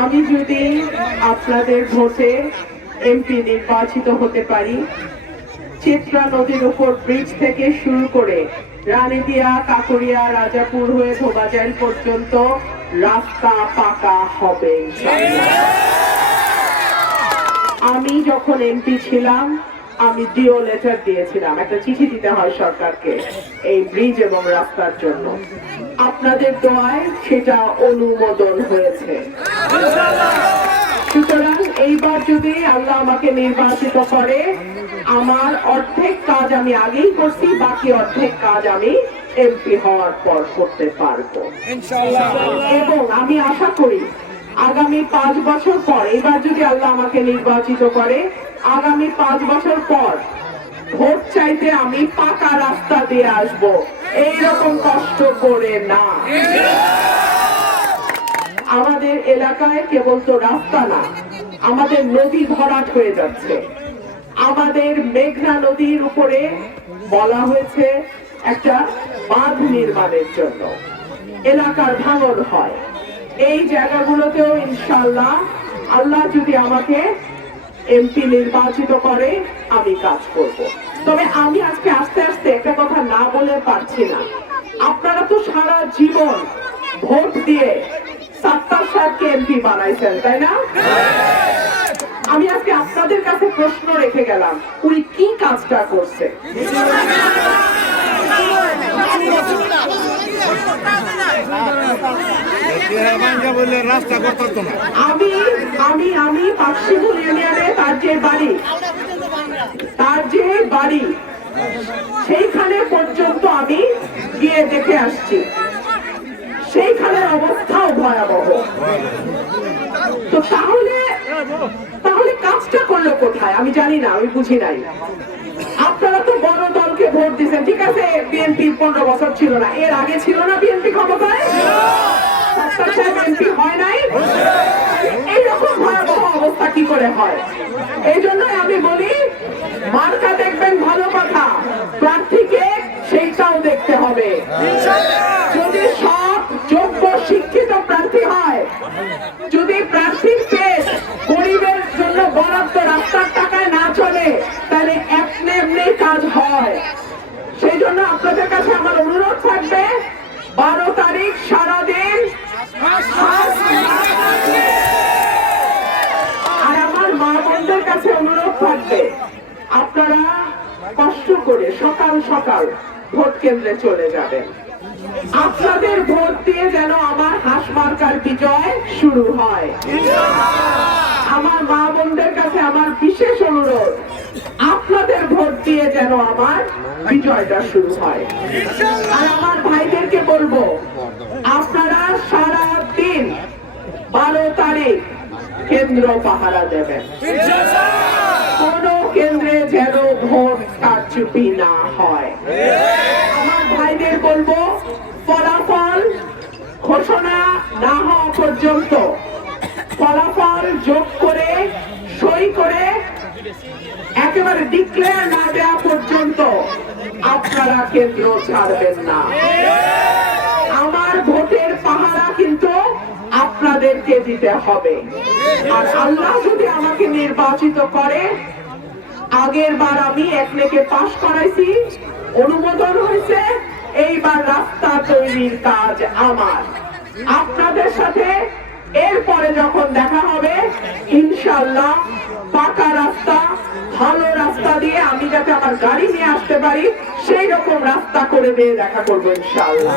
আমি যদি আপনাদের ভোটে এমপি নির্বাচিত হতে পারি, চিত্রা নদীর উপর ব্রিজ থেকে শুরু করে রানীদিয়া, কাকড়িয়া, রাজাপুর হয়ে ধোবাজাইল পর্যন্ত রাস্তা পাকা হবে। আমি যখন এমপি ছিলাম, আমি ডিও লেটার দিয়েছিলাম, একটা চিঠি দিতে হয় সরকারকে এই ব্রিজ এবং রাস্তার জন্য। আপনাদের দোয়ায় সেটা অনুমোদন হয়েছে। সুতরাং এইবার যদি আল্লাহ আমাকে নির্বাচিত করে, আমার অর্ধেক কাজ আমি আগেই করছি, বাকি অর্ধেক কাজ আমি এমপি হওয়ার পর করতে পারবো এবং আমি আশা করি আগামী 5 বছর পর, এবার যদি আল্লাহ আমাকে নির্বাচিত করে, আগামী 5 বছর পর ভোট চাইতে আমি পাকা রাস্তা দিয়ে আসবো, এইরকম কষ্ট করে না। আমাদের এলাকায় কেবল তো রাস্তা না, আমাদের নদী ভরাট হয়ে যাচ্ছে। আমাদের মেঘনা নদীর উপরে বলা হয়েছে একটা বাঁধ নির্মাণের জন্য, এলাকার ভাঙন হয়। এই জায়গাগুলোতেও ইনশাআল্লাহ আল্লাহ যদি আমাকে এমপি নির্বাচিত করে, আমি কাজ করব। তবে আমি আজকে আস্তে আস্তে একটা কথা না বলে পারছি না। আপনারা তো সারা জীবন ভোট দিয়ে সাত্তার সাহেবকে এমপি বানাইছেন, তাই না? আমি আজকে আপনাদের কাছে প্রশ্ন রেখে গেলাম, উনি কি কাজটা করছে? আমি পাকশিপুর ইউনিয়নে তার যে বাড়ি সেইখানে পর্যন্ত আমি গিয়ে দেখে আসছি, সেইখানের অবস্থাও ভয়াবহ। তো তাহলে কাজটা করলো কোথায়? আমি জানি না, আমি বুঝি নাই। আপনারা তো বড় দলকে ভোট দিচ্ছেন, ঠিক আছে, বিএনপি 15 বছর ছিল না, এর আগে ছিল না বিএনপি ক্ষমতায়? এমপি হয় নাই? এইরকম ভয়াবহ অবস্থা কি করে হয়? এই জন্যই আমি বলি, মার্কা দেখবেন ভালো কথা, প্রার্থীকে সেইটাও দেখতে হবে। যদি সব যোগ্য শিক্ষিত প্রার্থী হয়, যদি প্রার্থীর পেশ গরিবের জন্য বরাদ্দ রাস্তার টাকায় না চলে, তাহলে এমনি কাজ হয়। সেই জন্য আপনাদের কাছে আমার অনুরোধ থাকবে, 12 তারিখ সারাদিন, আর আমার মা বোনদের কাছে অনুরোধ থাকবে, আপনারা কষ্ট করে সকাল সকাল ভোট কেন্দ্রে চলে যাবেন। আপনাদের ভোট দিয়ে যেন আমার হাঁস মার্কার বিজয় শুরু হয়। আমার মা বোনদের কাছে আমার বিশেষ অনুরোধ, আপনাদের ভোট দিয়ে যেন আমার বিজয়টা শুরু হয়। আর আমার ভাইদেরকে বলবো, আপনারা সারা দিন 12 তারিখ কেন্দ্র পাহারা দেবেন। কোন কেন্দ্রে যেন ভোট কারচুপি না হয়। আমার ভাইদের বলবো, ফলাফল ঘোষণা না হওয়া পর্যন্ত, ফলাফল যোগ করে সই করে একেবারে ডিক্লেয়ার না দেওয়া পর্যন্ত আপনারা কেন্দ্র ছাড়বেন না। আমার ভোটের পাহারা কিন্তু আপনাদেরকে দিতে হবে। আর আল্লাহ যদি আমাকে নির্বাচিত করে, আগের বার আমি একলেকে পাশ করাইছি, অনুমোদন হয়েছে, এইবার রাস্তা তৈরির কাজ আমার। আপনাদের সাথে এরপরে যখন দেখা হবে, ইনশাআল্লাহ পাকা রাস্তা, ভালো রাস্তা দিয়ে আমি যাতে আমার গাড়ি নিয়ে আসতে পারি, সেই রকম রাস্তা করে দিয়ে দেখা করবো ইনশাআল্লাহ।